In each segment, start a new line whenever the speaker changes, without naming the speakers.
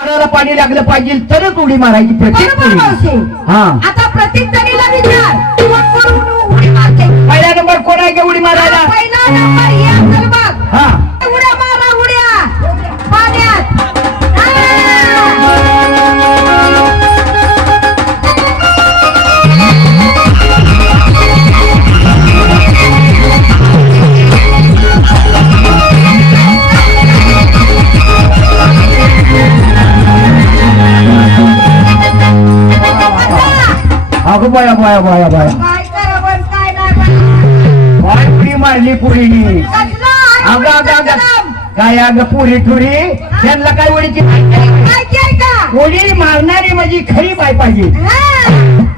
झाडाला पाणी लागलं पाहिजे तरच उडी मारायची प्रत्येक
बरोबर मावशी.
पोरी. हा.
आता प्रत्येक जणीला विचार. कोण कोण उडी- मारते?
पहिला नंबर कोण आहे का उडी मारायला?
पहिला नंबर या
हा. अगं बाया बाया बाया बाया.
काय करावं काय नाही बा.
बाय उडी मारली पुरीनी.
कसलं
अगं अगं अगं? काय अगं पुरी ठुरी? त्यांना काय उडीची
माहिती आहे? का?
उडी मारणारी म्हणजे खरी बाय पाहिजे.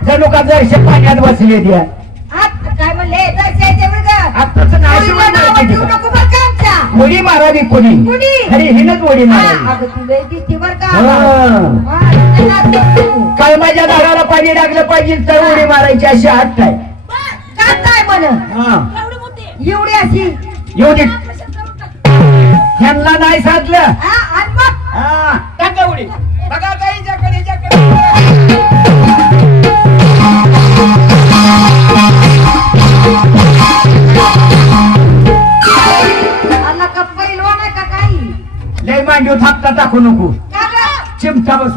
जणू का जरशे पाण्यात बसले द्या आत्ताच नाही मारावी कोणी?
कुणी?
खरी हिनच
हा,
मारावी. हा. कळमाच्या झाडाला पाणी लागलं पाहिजे तर उडी मारायची अशी हट्ट आहे. हा.
एवढी अशी.
दे ह्यांना नाही साधलं.
हा, आणि मग?
टाका उडी
बघा काही ज्याकडे ज्याकडे
आला का पैलवान आहे का काही?
लय मांडीव थापता टाकू नको? चिमटा बस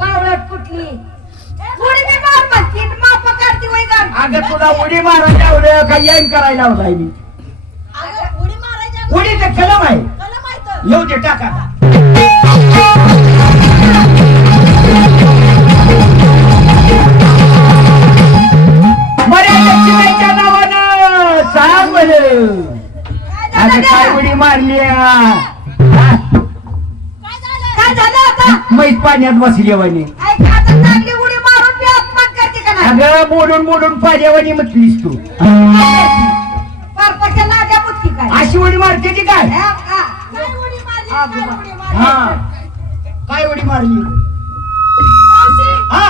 बावळट कुठली? उडी बी मार म्हणती माप काढती वय गं.
अगं तुला उडी मारायला लावलं का येईन करायला लावलाय मी?
अगं, उडी मारायच्या
उडीचं कलम आहे.
मला माहीत
येऊ दे टाका. मर्यादा शिकायच्या नावानं सांग बरं. अगं काय उडी मारली आ? मैत पाण्यात बसली वाणी
ऐक आता चांगली उडी मारून मी अपमान करते का नाही?
अगं बोलून बोलून पाण्यावानी म्हटलीस तू. अशी उडी मारते ती काय?
हा, हा. काय उडी मारली, काय उडी मारली?
हा. काय उडी मारली?
मावशी,
हा.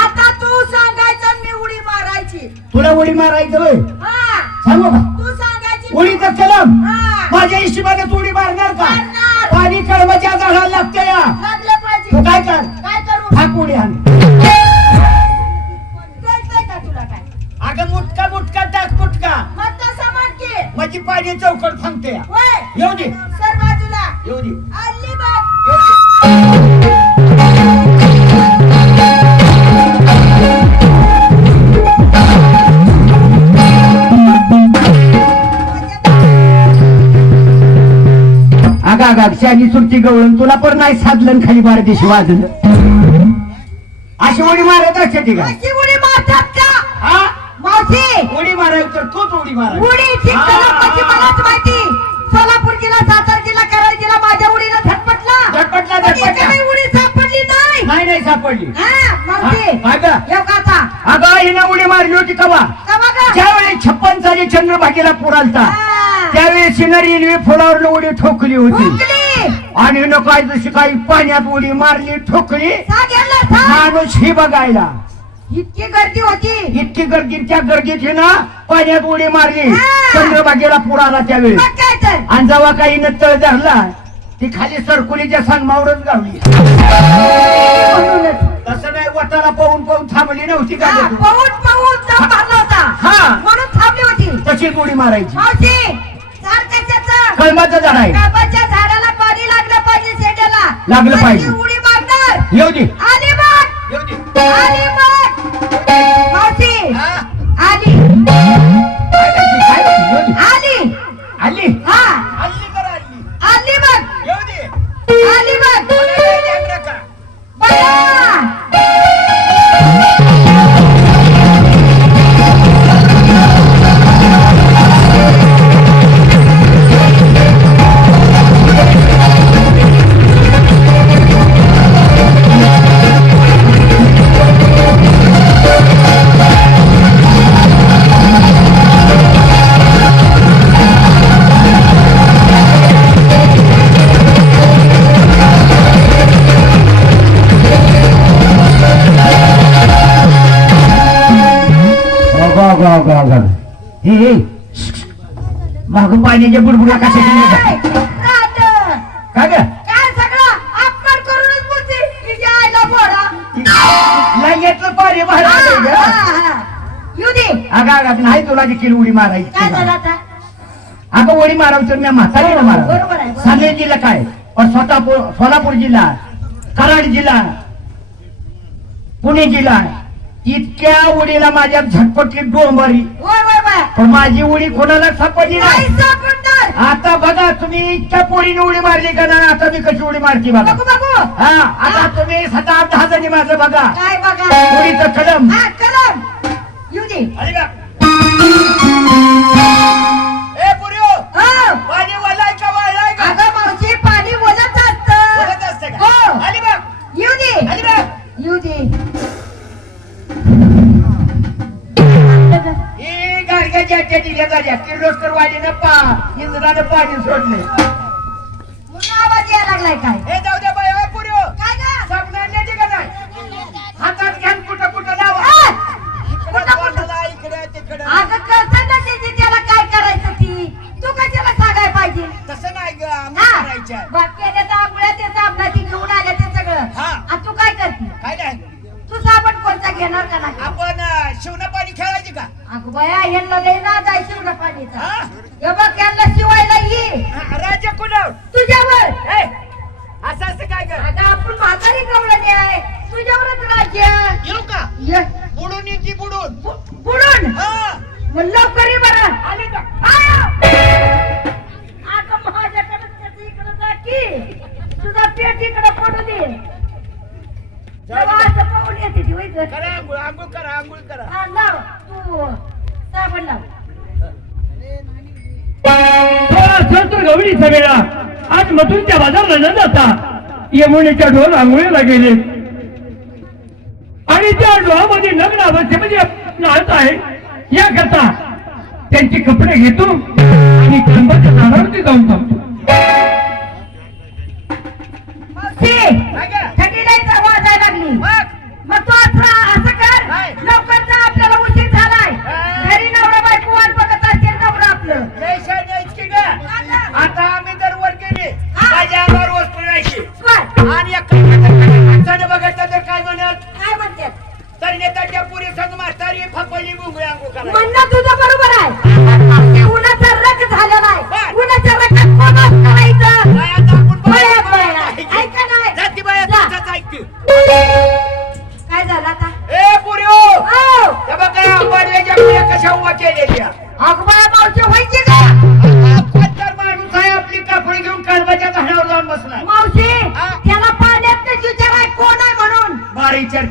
आता तू सांगायचं मी उडी मारायची.
तुला उडी मारायचं होय?
हा.
सांगू का
तू सांगायची
उडीचं कलम.
हा.
माझ्या हिशोबाने तू उडी मारणार का?
मारणार.
पाणी कळमाच्या झाडाला लागतं या. काय कर?
काय करू?
ठाक उडी आण?
कळतंय का तुला काय?
अगं मुटका मुटका टाक मुटका.
मग तसं म्हण की?
माझी पाणी चौकट थांबते येऊ दे.
सर बाजूला.
येऊ दे.
आली.
अगा शानी सुरती गवळून तुला पण नाही साधलं आणि खाली बारा दिवशी वाजलं. अशी उडी मारत असते ती का?
अशी उडी मारतात का?
हा?
मावशी!
उडी मारायची तर तोच उडी
ठीक
हा.
मलाच माहिती. सोलापूर जिल्हा सातारा जिल्हा कराड जिल्हा माझ्या उडीला झटपटला.
झटपटला,
पण
झटपटला.
उडी सापडली नाही.
नाही नाही सापडली.
हा, मावशी.
हा, अगं.
येऊ का आता?
अगं हिनं उडी मारली होती कवा?
का बघा
ज्यावेळी छप्पन साली चंद्रभागेला पूर आलता
हा.
त्यावेळी सिनरी रेल्वे फुलावर उडी ठोकली होती. आणि हिनं काय जशी काही पाण्यात उडी मारली ठोकली. माणूस ही बघायला.
इतकी गर्दी होती.
इतकी गर्दी त्या गर्दीत हिनं पाण्यात उडी मारली. चंद्रभागेला पूर आला त्यावेळी. आणि जेव्हा काही तळ धरला ती खाली सरकुलीच्या सन्मावरच गावली. तसं नाही वटाला पाहून पाहून थांबली नव्हती का
भरला होता.
हा.
म्हणून थांबली होती.
तशीच उडी मारायची. कळमाचं झाड आहे.
झाडाला पाणी लागलं पाहिजे शेंड्याला
लागलं पाहिजे.
उडी मारणार
येऊ दे.
गाव गाव
हे पाण्याच्या बुडबुडा कशा काय
नाही तुला देखील उडी मारायची अगं उडी मारायचं मी म्हातारी
ना
मारा साने जिल्हा काय? पण सोलापूर जिल्हा. कराड जिल्हा. पुणे जिल्हा. इतक्या उडीला माझ्या झटपटली डोंबरी. पण माझी उडी कोणाला सापडली
नाही.
आता बघा तुम्ही इतक्या पोरीने उडी मारली का नाही? आता मी कशी उडी मारती बघा. हा आता तुम्ही आठ दहा जणी माझं बघा. उडीचं कलम.
कलम. येऊ दे.
इंद्रानं पाणी सोडले.
म्हणून आवाज यायला लागलाय काय?
ए जाऊ दे बाय ए पुरियो
काय ग?
साबण नेते का नाही? हातात घ्या आणि कुठं कुठं लावा.
हा!
इकडं
कुठं कुठं?
तोंडाला, इकडे तिकडे.
अगं करतं ना त्याला काय करायचं ती. तू कशाला सांगाय पाहिजे?
तसं नाही ग आम्ही
हा?
करायच्या
बाकी त्याचा आंघोळ्या ते साबणाची घेऊन आल्या ते सगळं.
हा.
तू काय करते?
काय नाही.
तू साबण कोणता घेणार का नाही?
आपण शिवना पाणी खेळायची का?
अगं बया ह्यांना लय ना जाय शिवण पाणीचा
हा?
हे बघ यांना शिवायला ये
हा, राजा कुणावर
तुझ्यावर
ए, असं असं काय कर
आता आपण म्हातारी गवळणी आहे तुझ्यावरच राज्य
येऊ का?
ये
बुडून येते बुडून.
बुडून?
हा.
मग लवकर ये बरं.
आली का?
आता माझ्याकडे त्याचं इकडं जा की. तुझा पेट इकडे पडू दे. तेव्हा असं पाहून येते ती होय गं.
करा आंघोळ आंघोळ करा आंघोळ करा.
हा, लाव. तू साबण लाव.
गवळीचा वेळा आज मथुरच्या बाजारला न जाता यमुनेच्या ढोल आंघोळीला गेले. त्या डोहामध्ये नग्न अवस्थे म्हणजे नाळत आहे याकरता त्यांचे कपडे घेतो आणि खांबाच्या झाडावरती जाऊन
जातो.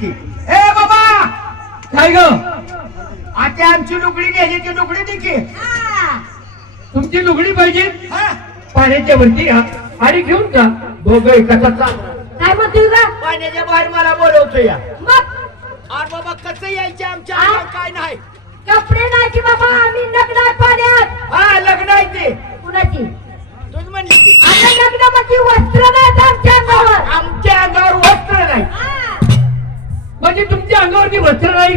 विचारते ए बाबा!
काय ग?
आता आमची लुगडी नेली ती लुगडी दे की
हा.
तुमची लुगडी पाहिजे?
हा?
पाण्याच्या वरती आणि घेऊन जा. दोघं एकाचा चांगला
काय म्हणतोय का
पाण्याच्या बाहेर मला बोलवतो या.
मग?
अरे बाबा कसं यायचे आमच्या
हा?
काय नाही.
कपडे नाही की बाबा आम्ही लग्नात पाण्यात.
हा लग्न आहे ते.
कुणाची?
तुझ म्हणली ती.
आता लग्नामध्ये वस्त्र नाहीत आमच्या अंगावर.
आमच्या अंगावर वस्त्र नाही.
म्हणजे तुमच्या अंगावरती वस्त्र नाही.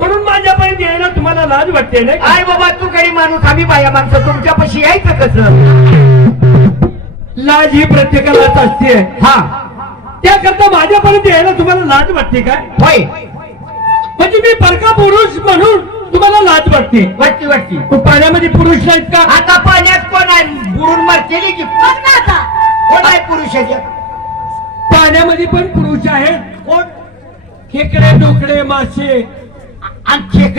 म्हणून माझ्यापर्यंत यायला तुम्हाला लाज वाटते नाही का?
आय बाबा तू गरीब माणूस आम्ही बाया माणसं तुमच्यापाशी यायचं कसं?
लाज ही प्रत्येकालाच असते.
हा.
त्याकरता माझ्यापर्यंत यायला तुम्हाला लाज वाटते काय?
होय.
म्हणजे मी परका पुरुष म्हणून तुम्हाला लाज वाटते.
वाटती वाटती.
पाण्यामध्ये पुरुष नाहीत का?
आता पाण्यात कोण आहे? बुडून मरतेली की?
बघ ना आता.
कोण आहे पुरुषाच्या
पाण्यामध्ये पण पुरुष आहेत.
कोण?
खेकडे डोकडे मासे
आणि खेकडे